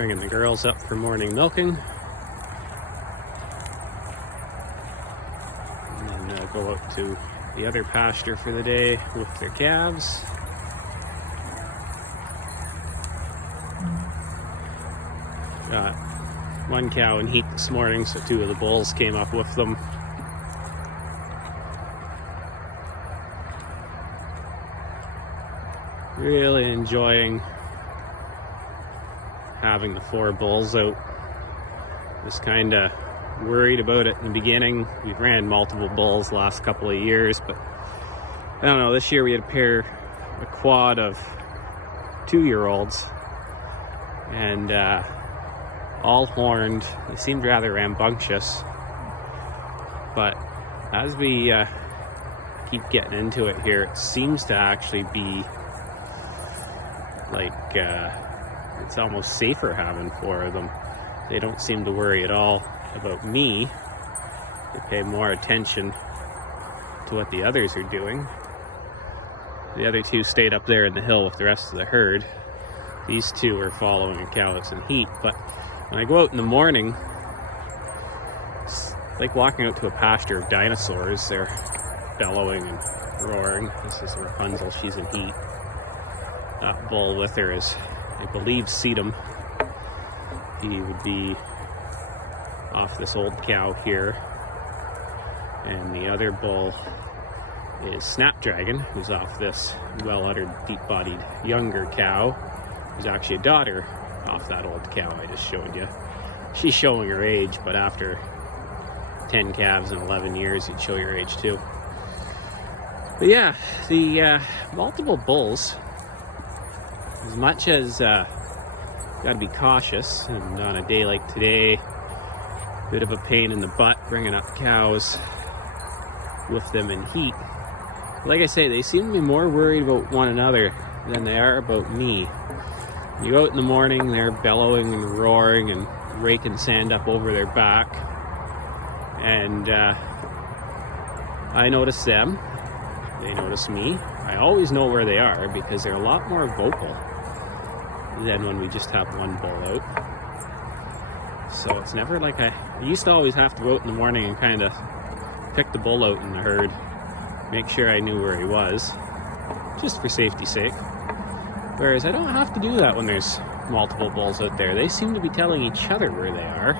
Bringing the girls up for morning milking. And then they'll go out to the other pasture for the day with their calves. Got one cow in heat this morning, so two of the bulls came up with them. Really enjoying having the four bulls out. Was kind of worried about it in the beginning. We've ran multiple bulls the last couple of years, but I don't know, this year we had a quad of 2-year-olds, and all horned. They seemed rather rambunctious, but as we keep getting into it here, it seems to actually be like it's almost safer having four of them. They don't seem to worry at all about me. They pay more attention to what the others are doing. The other two stayed up there in the hill with the rest of the herd. These two are following a cow that's in heat. But when I go out in the morning, it's like walking out to a pasture of dinosaurs. They're bellowing and roaring. This is Rapunzel, she's in heat. That bull with her is, I believe, Sedum. He would be off this old cow here. And the other bull is Snapdragon, who's off this well-uddered, deep-bodied younger cow, who's actually a daughter off that old cow I just showed you. She's showing her age, but after 10 calves in 11 years, you'd show your age too. But yeah, the multiple bulls, as much as got to be cautious, and on a day like today, bit of a pain in the butt bringing up cows with them in heat. Like I say, they seem to be more worried about one another than they are about me. You go out in the morning, they're bellowing and roaring and raking sand up over their back, and I notice them, they notice me. I always know where they are because they're a lot more vocal than when we just have one bull out. So it's never like I used to always have to go out in the morning and kind of pick the bull out in the herd, make sure I knew where he was, just for safety's sake. Whereas I don't have to do that when there's multiple bulls out there. They seem to be telling each other where they are,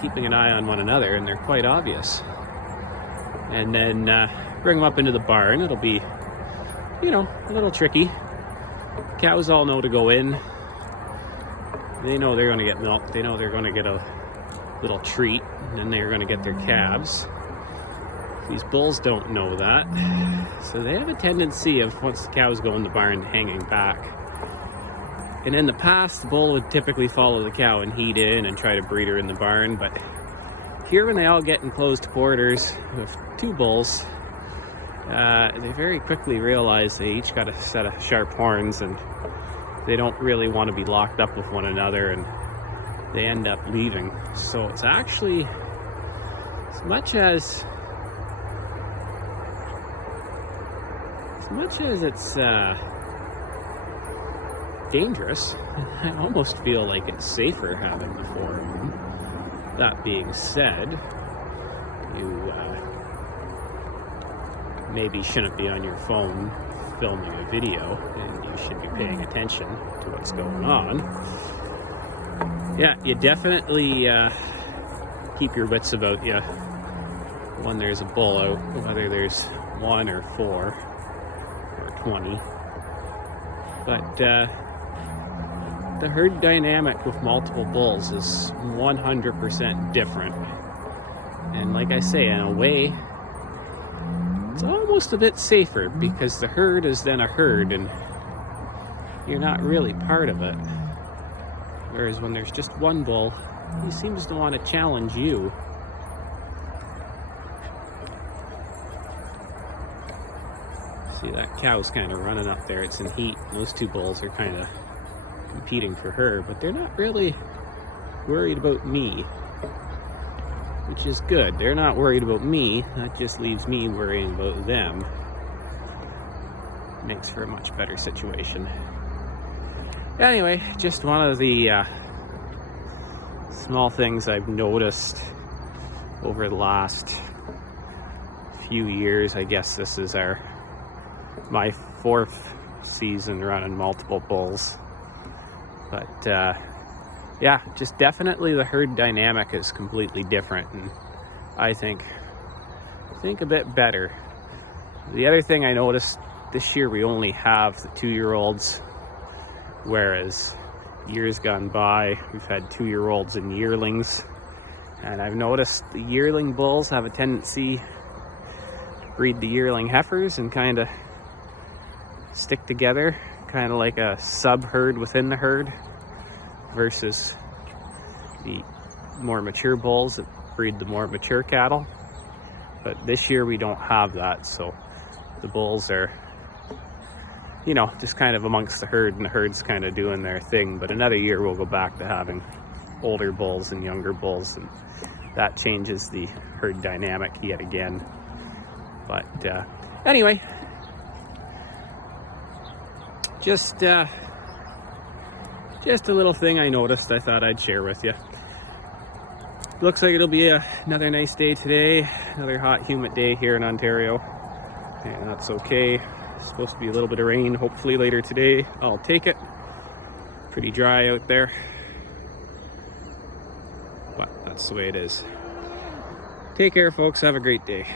keeping an eye on one another, and they're quite obvious. And then bring them up into the barn. It'll be, you know, a little tricky. Cows all know to go in. They know they're going to get milk. They know they're going to get a little treat, and then they're going to get their calves. These bulls don't know that, so they have a tendency of, once the cows go in the barn, hanging back. And in the past, the bull would typically follow the cow and heat in and try to breed her in the barn, but here when they all get in closed quarters with two bulls, they very quickly realize they each got a set of sharp horns, and they don't really want to be locked up with one another, and they end up leaving. So it's actually, as much as it's dangerous, I almost feel like it's safer having the four of them. That being said, you maybe shouldn't be on your phone filming a video, and you should be paying attention to what's going on. Yeah, you definitely keep your wits about you when there's a bull out, whether there's one or four or 20. But the herd dynamic with multiple bulls is 100% different. And like I say, in a way, it's almost a bit safer because the herd is then a herd and you're not really part of it. Whereas when there's just one bull, he seems to want to challenge you. See, that cow's kind of running up there. It's in heat. Those two bulls are kind of competing for her, but they're not really worried about me, which is good. They're not worried about me. That just leaves me worrying about them. Makes for a much better situation. Anyway, just one of the Small things I've noticed over the last few years. I guess this is my 4th season running multiple bulls. But yeah, just definitely the herd dynamic is completely different, and I think a bit better. The other thing I noticed this year, we only have the 2-year-olds, whereas years gone by we've had 2-year-olds and yearlings. And I've noticed the yearling bulls have a tendency to breed the yearling heifers and kind of stick together, kind of like a sub herd within the herd, versus the more mature bulls that breed the more mature cattle. But this year we don't have that, so the bulls are, you know, just kind of amongst the herd, and the herd's kind of doing their thing. But another year we'll go back to having older bulls and younger bulls, and that changes the herd dynamic yet again. But anyway, just a little thing I noticed I thought I'd share with you. Looks like it'll be another nice day today, another hot, humid day here in Ontario, and that's okay. It's supposed to be a little bit of rain, hopefully later today. I'll take it. Pretty dry out there, but that's the way it is. Take care, folks. Have a great day.